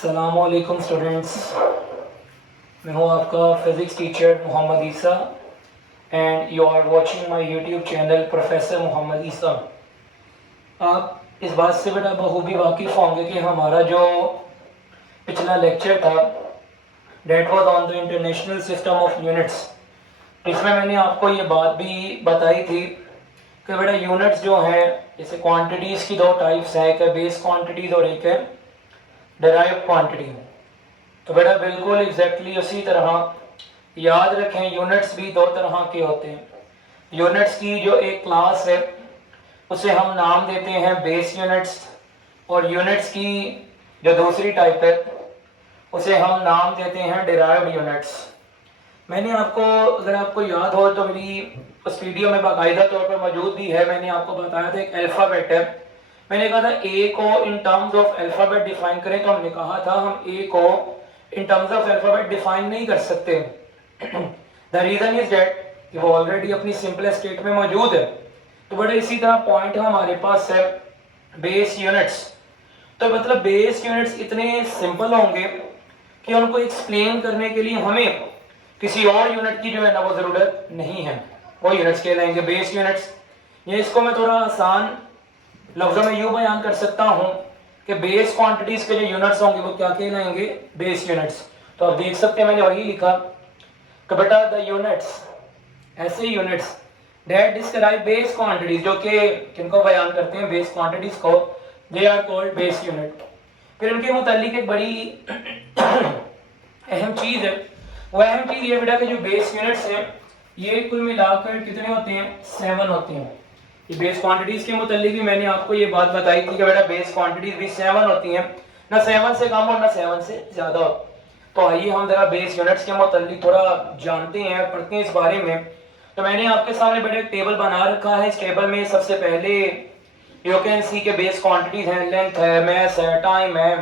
अस्सलामुअलैकुम स्टूडेंट्स, मैं हूं आपका physics teacher Mohammad Isa and you are watching my YouTube channel professor Mohammad Isa. आप इस बात से बेटा बखूबी वाकिफ़ होंगे कि हमारा जो पिछला लेक्चर था that was on the international system of units, इसमें मैंने आपको ये बात भी बताई थी कि बेटा यूनिट्स जो हैं जैसे क्वांटिटीज़ की दो टाइप्स हैं, एक है बेस क्वांटिटीज़ और एक है डेराइव्ड क्वांटिटी। तो बेटा बिल्कुल एग्जैक्टली उसी तरह याद रखें, यूनिट्स भी दो तरह के होते हैं। यूनिट्स की जो एक क्लास है उसे हम नाम देते हैं बेस यूनिट्स, और यूनिट्स की जो दूसरी टाइप है उसे हम नाम देते हैं डिराइव्ड यूनिट्स। मैंने आपको, अगर आपको याद हो तो मेरी उस वीडियो में बाकायदा तौर पर मौजूद भी है, मैंने आपको बताया था एक अल्फ़ाबेट है। मैंने कहा था ए को इन टर्म्स ऑफ अल्फ़ाबेट डिफाइन करें, तो हमने कहा था हम ए को इन टर्म्स ऑफ अल्फ़ाबेट डिफाइन नहीं कर सकते। द रीज़न इज दैट कि वो ऑलरेडी अपनी सिंपलेस्ट स्टेट में मौजूद है। तो बड़े इसी तरह पॉइंट हमारे पास है बेस यूनिट्स। तो मतलब बेस यूनिट्स इतने सिंपल होंगे कि उनको एक्सप्लेन करने के लिए हमें किसी और यूनिट की जो है ना वो ज़रूरत नहीं है। वो यूनिट्स कहलाएंगे बेस यूनिट्स। ये इसको मैं थोड़ा आसान लफ्ज़ों में यूँ बयान कर सकता हूँ कि बेस क्वांटिटीज़ के जो यूनिट्स होंगे वो क्या कहलाएंगे, बेस यूनिट्स। तो आप देख सकते हैं मैंने वही लिखा कि बेटा द यूनिट्स, ऐसे units that describe base quantities, जो कि किनको बयान करते हैं, बेस क्वांटिटीज को, they are called base unit. फिर उनके मुतालिक एक बड़ी अहम चीज़ है, वो अहम चीज़ ये बेटा कि जो बेस यूनिट्स हैं ये कुल मिलाकर कितने होते हैं, 7 होते हैं। ये बेस क्वांटिटीज के मुतालिक भी मैंने आपको ये बात बताई थी कि बेटा बेस क्वांटिटीज भी 7 होती हैं, ना 7 से कम और ना 7 से ज़्यादा। तो आइए हम जरा बेस यूनिट्स के मुतालिक थोड़ा जानते हैं, पढ़ते हैं इस बारे में। तो मैंने आपके सामने बेटा एक टेबल बना रखा है। इस टेबल में सबसे पहले यू कैन सी के बेस क्वांटिटीज हैं, लेंथ है, मैस है, टाइम है,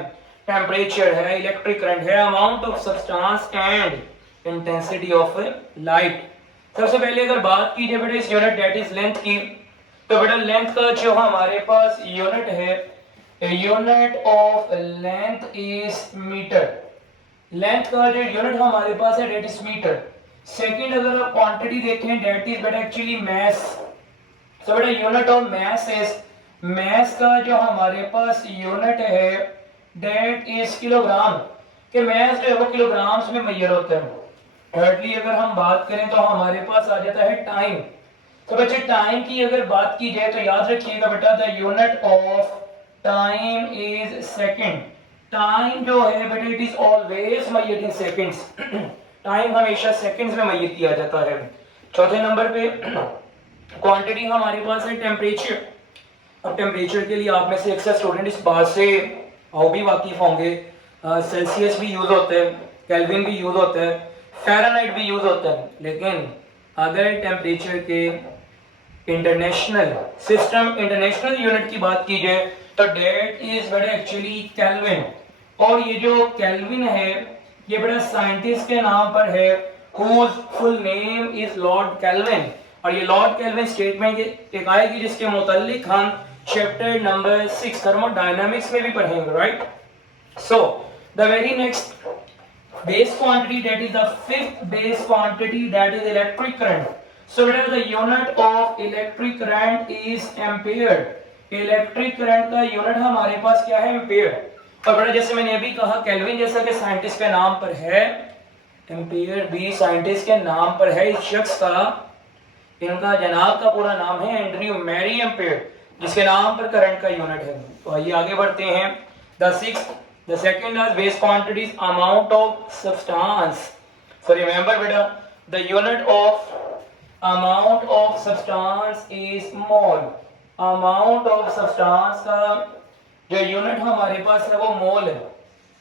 टेम्परेचर है, इलेक्ट्रिक करंट है, amount of substance and intensity of light. सबसे पहले अगर बात की जाए बेटा इस यूनिट दैट इज लेंथ की, तो बेटा लेंथ का जो हमारे पास यूनिट है, unit of length is metre. Length का जो यूनिट हमारे पास है दैट इज मीटर। सेकंड अगर आप क्वांटिटी देखें दैट इज बेटा एक्चुअली मैस। सो बेटा unit of mass is, mass का जो हमारे पास यूनिट है दैट इज किलोग्राम। कि मैस जो है वो किलोग्राम्स में मेजर होता है। थर्डली अगर हम बात करें तो हमारे पास आ जाता है टाइम। तो बच्चे टाइम की अगर बात की जाए तो याद रखिएगा बेटा the unit of time is second. Time जो है बेटा it is always measured in seconds. Time हमेशा सेकंड्स में मेजर किया जाता है। चौथे नंबर पे क्वांटिटी हमारे पास है टेम्परेचर। अब टेम्परेचर के लिए आप में से अक्सर स्टूडेंट इस बात से और भी वाकिफ होंगे, सेल्सियस भी यूज होता है, केल्विन भी यूज होता है, फ़ारेनहाइट भी यूज होता है। लेकिन अगर टेम्परेचर के इंटरनेशनल सिस्टम, इंटरनेशनल यूनिट की बात की जाए तो डेट इज बेटा एक्चुअली केल्विन। और ये जो केल्विन है ये बड़ा साइंटिस्ट के नाम पर है, whose full name is Lord kelvin. और ये लॉर्ड केल्विन स्टेटमेंट एक आएगी जिसके मुतालिक हम चैप्टर नंबर 6 थर्मोडायनामिक्स में भी पढ़ेंगे, right. So the very next base quantity, that is the fifth base quantity, that is electric current. So better the unit of electric current is ampere. Electric current का unit हमारे पास क्या है, ampere. और बेटा जैसे मैंने अभी कहा केल्विन जैसा कि साइंटिस्ट के नाम पर है, एम्पियर भी साइंटिस्ट के नाम पर है। इस शख्स का, इनका जनाब का पूरा नाम है एंड्रयू मैरी एम्पियर, जिसके नाम पर करंट का यूनिट है। तो आइए आगे बढ़ते हैं। The second is base quantity is amount of substance. So remember beta, the unit of amount of substance is mole. Amount of substance का जो यूनिट हमारे पास है वो मोल है।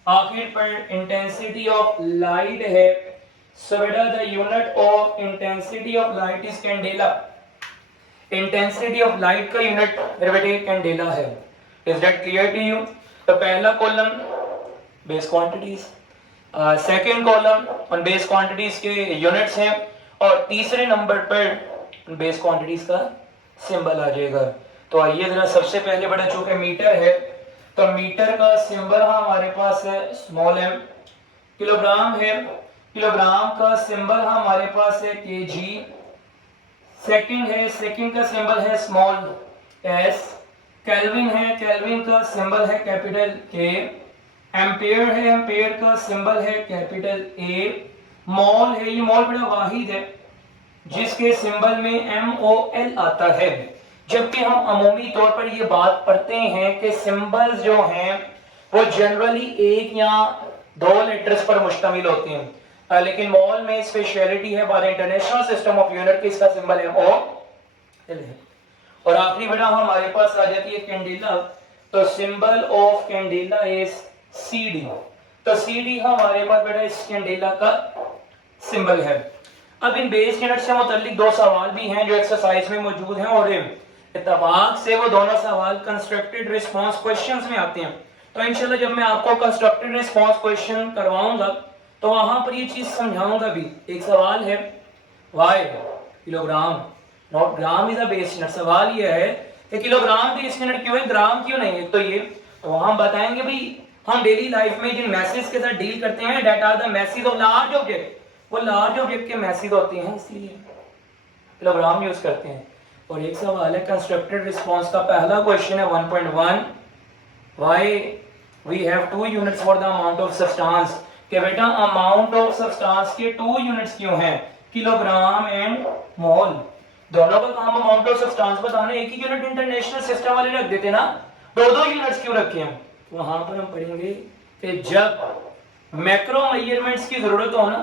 आखिर पर इंटेंसिटी ऑफ लाइट है। So beta the unit of intensity of light is candela. Intensity of light का यूनिट मेरे बेटे कैंडेला है। Is that clear to you. तो पहला column base quantities, second column on base quantities के units हैं, और तीसरे नंबर पर बेस क्वांटिटीज का सिंबल आ जाएगा। तो आइए जरा सबसे पहले बड़ा चूंकि मीटर है तो मीटर का सिंबल हमारे पास है स्मॉल m। किलोग्राम है, किलोग्राम का सिंबल हमारे पास है kg। सेकंड है, सेकंड का सिंबल है स्मॉल s। केल्विन है, केल्विन का सिंबल है कैपिटल K। एम्पेयर है, एम्पेयर का सिंबल है कैपिटल A। मोल है, ये मोल बड़ा वाहिद है जिसके सिंबल में MOL आता है। जबकि हम अमूमी तौर पर ये बात पढ़ते हैं कि सिंबल्स जो हैं वो जनरली एक या दो लेटर्स पर मुश्तमिल होते हैं, लेकिन मोल में स्पेशलिटी है bye international system of unit कि इसका सिंबल MOL है। और आखिरी बेटा हमारे पास आ जाती है कैंडेला। तो symbol of candela is CD। तो CD हमारे पास बेटा इस कैंडेला का सिंबल है। अब इन बेस यूनिट से मुताल्लिक दो सवाल भी हैं जो एक्सरसाइज में मौजूद हैं और इत्तफाक से वो दोनों सवाल कंस्ट्रक्टेड रिस्पांस क्वेश्चंस में आते हैं। तो इंशाल्लाह जब मैं आपको कंस्ट्रक्टेड रिस्पांस क्वेश्चन करवाऊंगा तो वहां पर ये चीज समझाऊंगा भी। एक सवाल है why kilogram not gram is a base unit. सवाल ये है कि किलोग्राम बेस यूनिट क्यों है, ग्राम क्यों नहीं है। तो ये तो हम बताएंगे भाई हम डेली लाइफ में जिन मैसेज के साथ डील करते हैं that are the masses of large object, वो लार्ज ऑब्जेक्ट के मैसेज होते हैं इसलिए किलोग्राम यूज करते हैं। और एक सवाल है कंस्ट्रक्टेड रिस्पांस का, पहला क्वेश्चन है 1.1 why we have two units for the amount of substance. कि बेटा अमाउंट ऑफ सब्सटेंस के टू यूनिट्स क्यों हैं, किलोग्राम एंड मोल। दोनों का काम अमाउंट ऑफ सब्सटेंस बताना, एक ही यूनिट इंटरनेशनल सिस्टम वाले रख देते ना, दो दो यूनिट्स क्यों रखे हैं। वहां पर हम पढ़ेंगे कि जब मैक्रो मेजरमेंट्स की जरूरत हो ना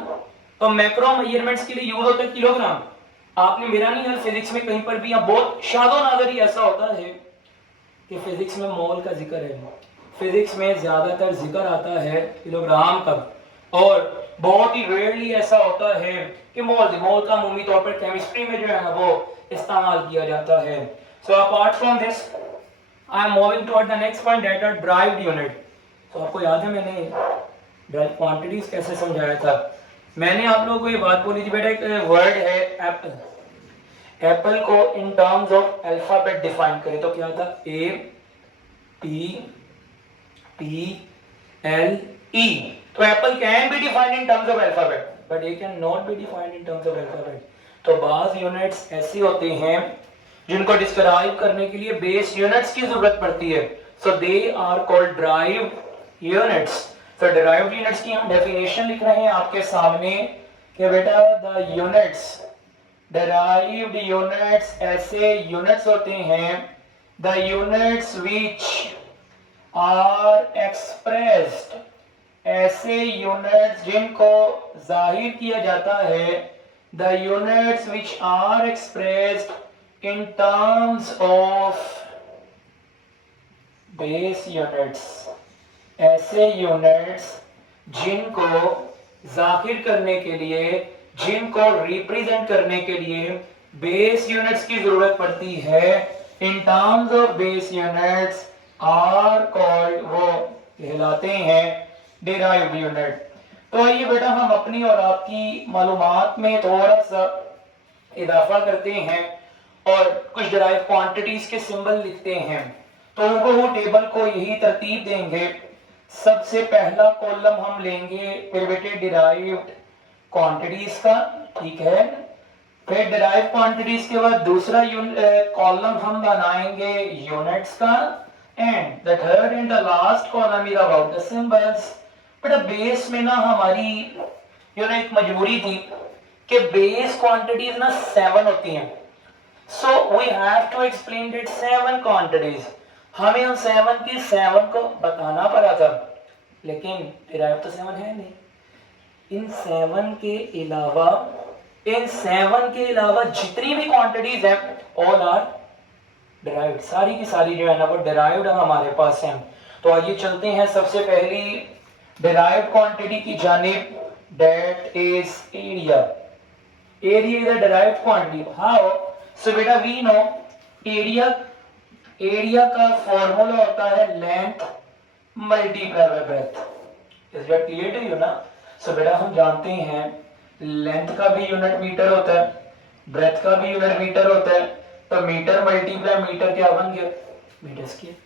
तो मैक्रो मेजरमेंट्स के लिए यूज होता है किलोग्राम। आपने मेरा नहीं है फिजिक्स में कहीं पर भी या बहुत शादो नादर ही ऐसा होता है कि फिजिक्स में मोल का जिक्र है, फिजिक्स में ज्यादातर जिक्र आता है किलोग्राम का, और बहुत ही रेयरली ऐसा होता है कि मोल का अमूमी तौर पर केमिस्ट्री में जो है ना वो इस्तेमाल किया जाता है। So apart from this I am moving toward the next point that are derived unit. तो आपको याद है मैंने ड्राइव क्वांटिटीज कैसे समझाया था। मैंने आप लोगों को ये बात बोली थी बेटा एक वर्ड है एप्पल। एप्पल को इन टर्म्स ऑफ अल्फाबेट डिफाइन करें तो क्या था, APPLE। तो Apple can be defined in terms of alphabet but it can not be defined in terms of alphabet. तो बाज यूनिट्स ऐसी होते हैं जिनको डिस्क्राइब करने के लिए बेस यूनिट्स की जरूरत पड़ती है। So they are called derived units. तो डिराइव्ड यूनिट्स की हम डेफिनेशन लिख रहे हैं आपके सामने कि बेटा द यूनिट्स, डिराइव्ड यूनिट्स ऐसे यूनिट्स होते हैं the units which are expressed, ऐसे यूनिट्स जिनको जाहिर किया जाता है, the units which are expressed in terms of base units, ऐसे यूनिट्स जिनको जाहिर करने के लिए, जिनको रिप्रेजेंट करने के लिए बेस यूनिट्स की जरूरत पड़ती है, in terms of base units are called, वो कहलाते हैं डिराइव्ड यूनिट। तो ये बेटा हम अपनी और आपकी मालूमात में थोड़ा सा इजाफा करते हैं और कुछ डिराइव क्वांटिटीज के सिंबल लिखते हैं। तो वो टेबल को यही तरतीब देंगे, सबसे पहला कॉलम हम लेंगे फिर बेटे डिराइव्ड क्वांटिटीज का, ठीक है। फिर डिराइव्ड क्वांटिटीज के बाद दूसरा कॉलम हम बनाएंगे यूनिट्स का, and the third and the last column is about the symbols. बेटा बेस में ना हमारी एक मजबूरी थी कि बेस क्वांटिटीज ना 7 होती हैं। So we have to explain that 7 quantities. हमें उन 7 की 7 को बताना पड़ा था, लेकिन डिराइव तो 7 है नहीं। इन 7 के अलावा, इन 7 के अलावा जितनी भी क्वांटिटीज हैं ऑल आर डिराइव्ड, सारी की सारी जो है ना वो डिराइव्ड हमारे पास हैं। तो आइए चलते हैं सबसे पहली डिराइव्ड क्वांटिटी की जानिब, that is area. Area is a derived quantity. How? So बेटा वी नो एरिया, एरिया का फॉर्मूला होता है length multiply by breadth. Is that clear to you ना? सो बेटा हम जानते हैं लेंथ का भी यूनिट मीटर होता है, ब्रेथ का भी यूनिट मीटर होता है। तो मीटर मल्टीप्लाई मीटर क्या बन गया? Metre square.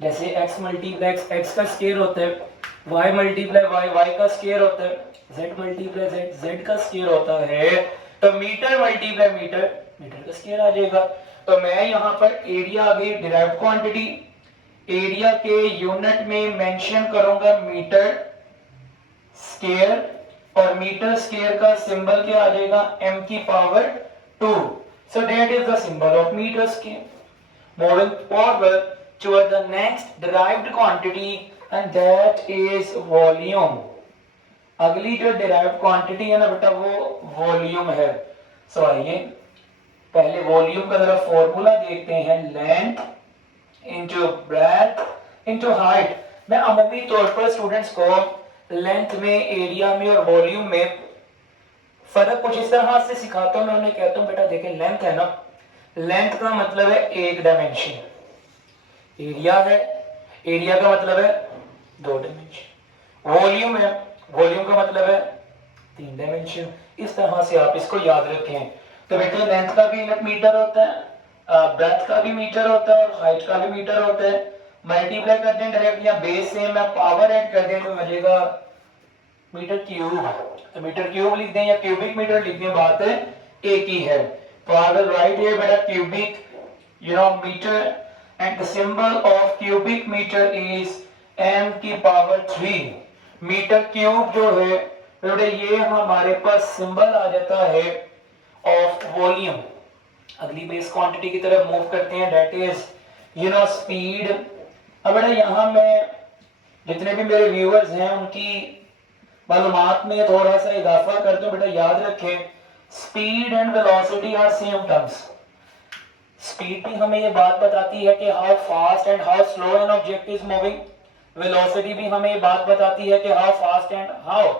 जैसे x मल्टीप्लाई x का स्क्वायर होता है, y मल्टीप्लाई y का स्क्वायर होता है, z मल्टीप्लाई z का स्क्वायर होता है, तो मीटर मल्टीप्लाई मीटर का स्क्वायर आ जाएगा। तो मैं यहाँ पर एरिया आगे डिराइव्ड क्वांटिटी, एरिया के यूनिट में मेंशन करूंगा मीटर स्क्वायर, और मीटर स्क्वायर का सिंबल क्या आ जाएगा, m की power 2। So that is the symbol of metre square. Moving forward toward the next derived quantity, and that is volume. अगली जो derived quantity है ना बेटा वो वॉल्यूम है। सो आइए पहले वॉल्यूम का जरा फॉर्मूला देखते हैं, length into breadth into height. मैं अमूमी तौर पर स्टूडेंट्स को लेंथ में, एरिया में और वॉल्यूम में फर्क कुछ इस तरह से सिखाता हूँ। मैं उन्हें कहता हूँ बेटा देखें लेंथ है ना, लेंथ का मतलब है एक डायमेंशन, एरिया है, एरिया का मतलब है दो डायमेंशन, वॉल्यूम है, वॉल्यूम का मतलब है तीन डायमेंशन। इस तरह से आप इसको याद रखें। तो बेटा लेंथ का भी यूनिट मीटर होता है, ब्रेथ का भी मीटर होता है और हाइट का भी मीटर होता है। मल्टीप्लाई कर दें डायरेक्ट या बेस से मैं पावर ऐड कर दें तो बचेगा मीटर क्यूब। तो मीटर क्यूब लिख दें या क्यूबिक मीटर लिख दें, बात है एक ही है। तो अगर राइट है बेटा cubic metre, and the symbol of cubic metre is m की पावर 3। मीटर क्यूब जो है बेटा ये हमारे पास सिंबल आ जाता है ऑफ वॉल्यूम। अगली बेस क्वांटिटी की तरफ मूव करते हैं, दैट इज स्पीड। अब बेटा यहाँ मैं जितने भी मेरे व्यूअर्स हैं उनकी मालूमात में थोड़ा सा इजाफा करते हैं। बेटा याद रखें speed and velocity are same terms. Speed भी हमें ये बात बताती है कि how fast and how slow an object is moving, velocity भी हमें ये बात बताती है कि how fast and how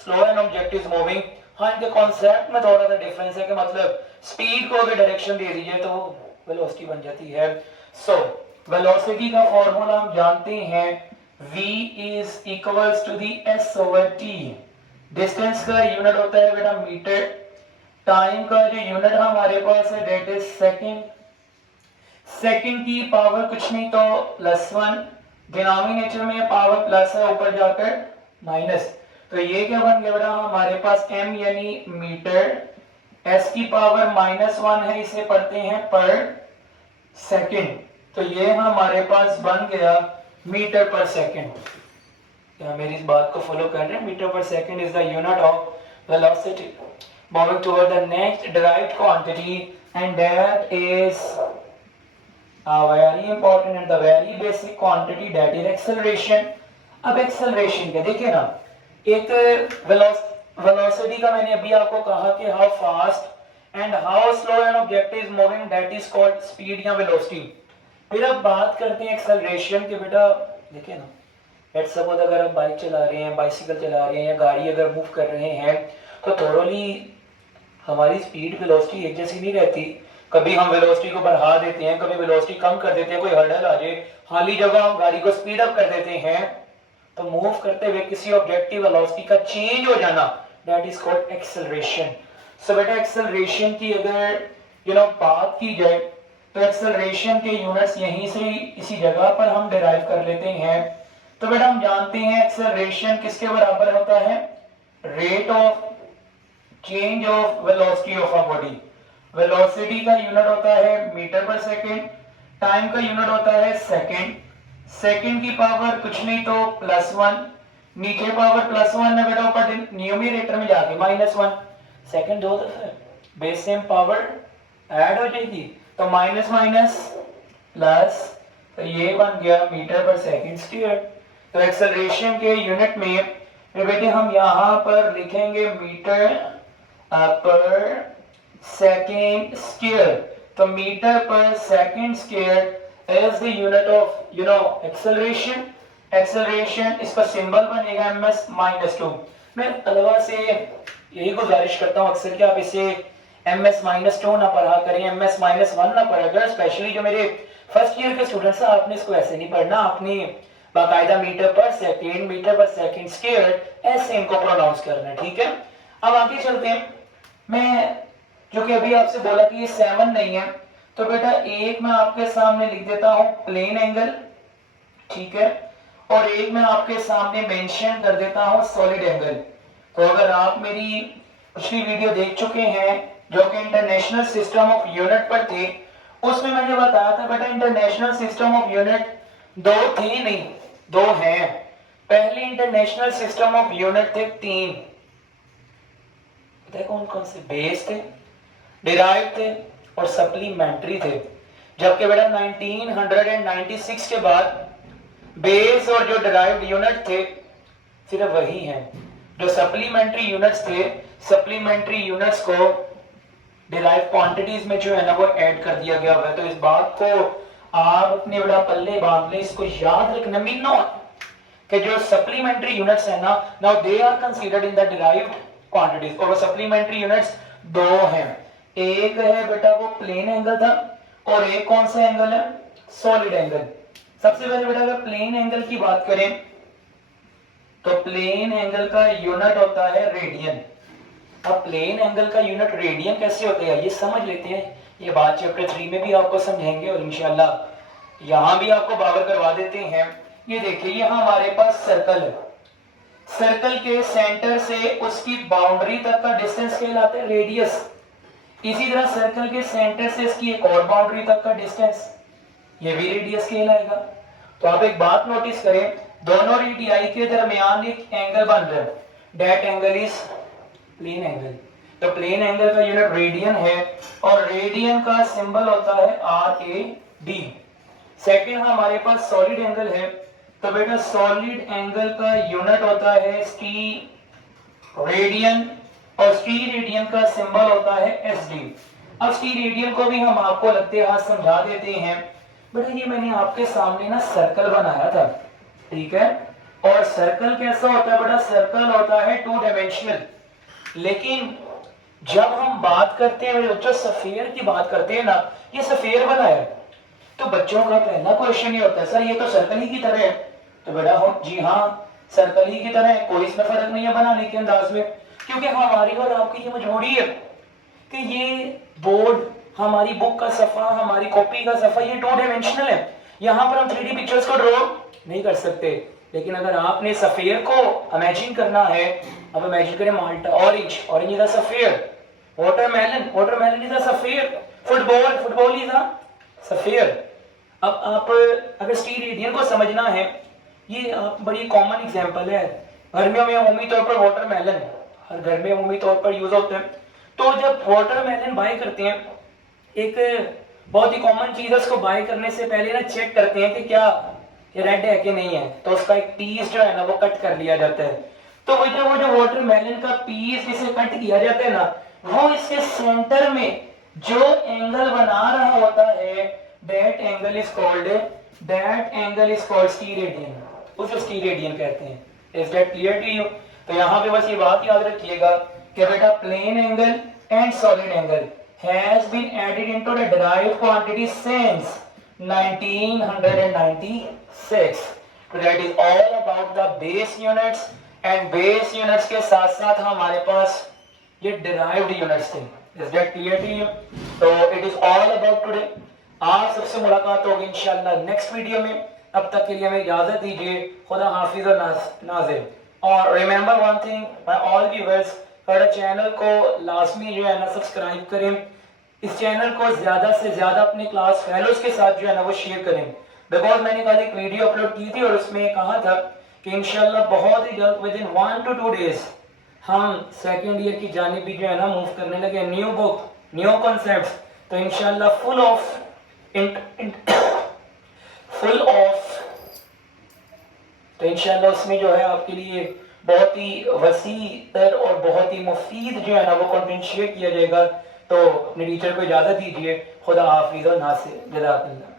slow an object is moving. हाँ इनके कॉन्सेप्ट में थोड़ा सा डिफरेंस है कि मतलब स्पीड को अगर डायरेक्शन दे दीजिए तो वेलोसिटी बन जाती है। सो वेलोसिटी का फॉर्मूला हम जानते हैं, v is equals to the s over t। Distance का यूनिट होता है बेटा मीटर, टाइम का जो यूनिट हमारे पास है दैट इज सेकंड। सेकंड की पावर कुछ नहीं तो +1, डिनोमिनेटर में पावर प्लस है ऊपर जाकर माइनस, तो ये क्या बन गया बेटा हमारे पास m यानी मीटर, s की पावर -1 है, इसे पढ़ते हैं पर सेकंड, तो ये हमारे पास बन गया मीटर पर सेकंड। क्या मेरी इस बात को फॉलो कर रहे हैं? मीटर पर second is the unit of velocity. Moving toward the next derived quantity and that is a very important and the very basic quantity that is acceleration। अब एक्सेलरेशन क्या देखिए ना, एक वेलोसिटी का मैंने अभी आपको कहा कि how fast and how slow an object is moving that is called speed या वेलोसिटी। फिर अब बात करते हैं एक्सेलरेशन के। बेटा देखिए ना, लेट्स सपोज अगर आप बाइक चला रहे हैं, बाइसिकल चला रहे हैं या गाड़ी अगर मूव कर रहे हैं तो थोड़ी हमारी स्पीड वेलोसिटी एक जैसी नहीं रहती। कभी हम वेलोसिटी को बढ़ा देते हैं, कभी वेलोसिटी कम कर देते हैं, कोई हर्डल आ जाए खाली जगह हम गाड़ी को स्पीड अप कर देते हैं। तो मूव करते हुए किसी ऑब्जेक्ट की वेलोसिटी का चेंज हो जाना दैट इज कॉल्ड एक्सेलरेशन। सो बेटा एक्सेलरेशन की अगर बात की जाए तो एक्सेलरेशन के यूनिट्स यहीं से इसी जगह पर हम डिराइव कर लेते हैं। तो बेटा हम जानते हैं एक्सेलरेशन किसके बराबर होता है, rate of change of velocity of a body. Velocity का यूनिट होता है मीटर पर सेकंड, टाइम का यूनिट होता है सेकंड, सेकंड की पावर कुछ नहीं तो +1, नीचे पावर +1 है बेटा, ऊपर न्यूमरेटर में जाके -1, सेकंड दो बेस सेम पावर ऐड हो जाएगी तो माइनस माइनस प्लस, तो ये बन गया मीटर पर सेकंड स्क्वायर। तो एक्सेलरेशन के यूनिट में बेटे हम यहाँ पर लिखेंगे मीटर पर सेकंड स्क्वायर। तो मीटर पर second square is the unit of acceleration. Acceleration इसका सिंबल बनेगा ms-2। मैं तलबा से यही गुजारिश करता हूँ अक्सर कि आप इसे ms-2 ना पढ़ा करें, ms-1 ना पढ़ा करें। स्पेशली जो मेरे फर्स्ट ईयर के स्टूडेंट्स हैं, आपने इसको ऐसे नहीं पढ़ना, आपने बाकायदा मीटर पर सेकंड स्क्वायर ऐसे इनको प्रोनाउंस करना है, ठीक है। अब आगे चलते हैं। मैं जो कि अभी आपसे बोला कि ये 7 नहीं है, तो बेटा एक मैं आपके सामने लिख देता हूं प्लेन एंगल, ठीक है। और एक मैं आपके सामने मेंशन कर देता हूं सॉलिड एंगल। तो अगर आप मेरी पिछली वीडियो देख चुके हैं जो कि इंटरनेशनल सिस्टम ऑफ यूनिट पर थे, उसमें मैंने बताया था बेटा इंटरनेशनल सिस्टम ऑफ यूनिट दो थे नहीं, दो हैं। पहले इंटरनेशनल सिस्टम ऑफ यूनिट थे तीन। देखो कौन कौन से? बेस थे, डिराइव थे और सप्लीमेंट्री थे। जबकि बेटा 1996 के बाद बेस और जो डिराइव्ड यूनिट थे सिर्फ वही हैं। जो सप्लीमेंट्री यूनिट्स थे, सप्लीमेंट्री यूनिट्स को डिराइव क्वांटिटीज में जो है ना वो ऐड कर दिया गया हुआ है। तो इस बात को आप अपने बड़ा पल्ले बांध ले, इसको याद रखना। मीन नो कि जो सप्लीमेंट्री यूनिट्स है ना, now they are considered in the derived quantities. और वो सप्लीमेंट्री यूनिट्स दो हैं। एक है बेटा वो प्लेन एंगल था और एक कौन सा एंगल है? Solid angle. सबसे पहले बेटा अगर प्लेन एंगल की बात करें तो प्लेन एंगल का यूनिट होता है रेडियन। अब प्लेन एंगल का यूनिट रेडियन कैसे होता है ये समझ लेते हैं। ये बात चैप्टर 3 में भी आपको समझेंगे और इंशाल्लाह यहां भी आपको बावर करवा देते हैं। ये देखिए यहां हमारे पास सर्कल है। सर्कल के सेंटर से उसकी बाउंड्री तक का डिस्टेंस कहलाता है रेडियस। इसी तरह सर्कल के सेंटर से इसकी एक और बाउंड्री तक का डिस्टेंस, ये भी रेडियस कहलाएगा। तो आप एक बात नोटिस करें, दोनों रेडियाई के दरमियान एक एंगल बन रहा है, that angle is plane angle. तो प्लेन एंगल का यूनिट रेडियन है और रेडियन का सिंबल होता है RAD। सेकंड हमारे पास सॉलिड एंगल है। तो बेटा सॉलिड एंगल का यूनिट होता है स्टीरेडियन और स्टीरेडियन का सिंबल होता है SD। अब स्टीरेडियन को भी हम आपको लगते हाथ समझा देते हैं। बेटा ये मैंने आपके सामने ना सर्कल बनाया था, ठीक है। और सर्कल कैसा होता है बेटा? सर्कल होता है 2 डायमेंशनल। लेकिन जब हम बात करते हैं जो सफेयर की बात करते हैं ना, ये सफेयर बनाया है। तो बच्चों का पहला क्वेश्चन ये होता है सर ये तो सर्कल ही की तरह है। तो बेटा हो जी हाँ सर्कल ही की तरह है, कोई इसमें फर्क नहीं है बनाने के अंदाज में। क्योंकि हमारी और आपकी ये मजबूरी है कि ये बोर्ड, हमारी बुक का सफा, हमारी कॉपी का सफा ये 2 डायमेंशनल है। यहाँ पर हम 3D पिक्चर्स को ड्रॉ नहीं कर सकते। लेकिन अगर आपने सफेयर को इमेजिन करना है, अब इमेजिन करें माल्टा, orange, orange is a sphere, watermelon, watermelon is a sphere, football, football is a sphere. अब आप अगर स्टीरेडियन को समझना है, ये आप बड़ी कॉमन एग्जांपल है। गर्मियों में उम्मी तौर पर वाटरमेलन हर घर में उम्मी तौर पर यूज होते हैं। तो जब वाटरमेलन बाय करते हैं, एक बहुत ही कॉमन चीज है, उसको बाय करने से पहले ना चेक करते हैं कि क्या ये रेड है कि नहीं है। तो उसका एक पीस जो है ना वो कट कर लिया जाता है। तो वो जो वाटरमेलन का पीस जिसे कट किया जाता है ना, वो इसके सेंटर में जो एंगल बना रहा होता है that angle is called steradian. उसे स्टीरेडियन कहते हैं। Is that clear to you? तो यहाँ पे बस ये बात याद रखिएगा कि बेटा plane angle and solid angle has been added into the derived quantity since 1996. So that is all about the base units and base units के साथ साथ हमारे पास ये derived units थे। Is that clear to you? So it is all about today. आप सबसे मुलाकात होगी इंशाल्लाह नेक्स्ट वीडियो में। अब तक के लिए हमें इजाजत दीजिए। खुदा हाफिज और नाज़िर। और remember one thing, my all viewers, हमारे चैनल को लाजमी जो है ना सब्सक्राइब करें। इस चैनल को ज्यादा से ज्यादा अपने क्लास फेलोज के साथ जो है ना वो शेयर करें। बिकॉज मैंने कल एक वीडियो अपलोड की थी और उसमें कहा था कि इंशाल्लाह बहुत ही जल्द विद इन 1 to 2 डेज हम सेकेंड ईयर की जानिब भी जो है ना मूव करने लगे। New book, new concepts. तो इंशाल्लाह फुल ऑफ तो इंशाल्लाह उसमें जो है आपके लिए बहुत ही वसी तर और बहुत ही मुफीद जो है ना वो कंटेंट शेयर किया जाएगा। तो अपने टीचर को इजाजत दीजिए। खुदा हाफिज और नासिर। जज़ाकल्लाह।